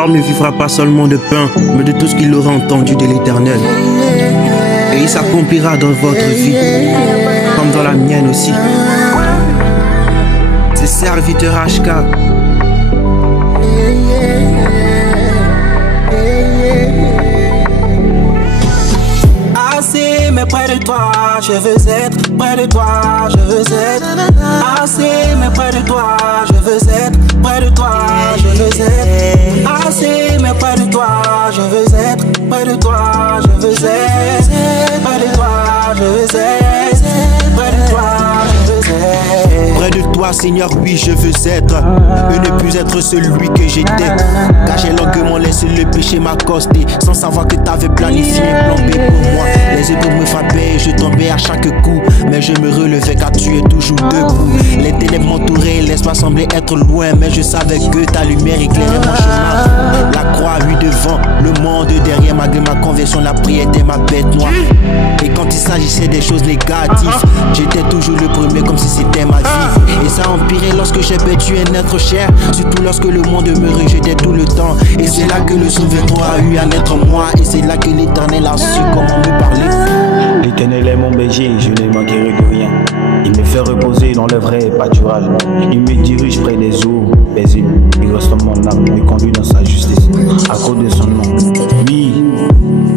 l'homme ne vivra pas seulement de pain, mais de tout ce qu'il aura entendu de l'Éternel. Et il s'accomplira dans votre vie, comme dans la mienne aussi. C'est serviteur HK. Assez, mais près de toi, je veux être. Près de toi, je veux être. Assez, mais près de toi, je veux être. Près de toi, je veux être. Assez, mais près de toi, je veux être. Près de toi, je veux être. Près de toi, je veux être. Près de toi, je veux être. Près de toi, Seigneur, oui, je veux être. Et ne plus être celui que j'étais. Car j'ai longuement laissé le péché m'accoster, sans savoir que t'avais planifié un plan B pour moi. Les épaules me frappaient et je tombais à chaque coup, mais je me relevais car tu es toujours debout. Les ténèbres m'entouraient, l'espoir semblait être loin, mais je savais que ta lumière éclairait mon chemin. La croix, oui, devant, le monde derrière. Malgré ma conversion, la prière était ma bête noire. Et quand il s'agissait des choses négatives, j'étais toujours le premier comme si c'était ma vie. Et ça a empiré lorsque j'ai perdu un être cher, surtout lorsque le monde me rejetait tout le temps. Et c'est là que le Sauveur a eu à naître en moi, et c'est là que l'Éternel a su comment me parler. L'Éternel est mon berger, je ne manquerai de rien. Il me fait reposer dans le vrai pâturage. Il me dirige près des eaux paisibles. Il restaure mon âme, me conduit dans sa justice, à cause de son nom. Oui,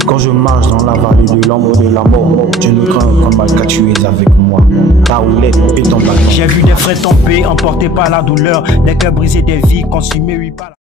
quand je marche dans la vallée de l'ombre de la mort, je ne crains aucun mal car tu es avec moi. Ta houlette et ton bâton. J'ai vu des frères tomber, emportés par la douleur, des cœurs brisés, des vies consumées, oui, par la...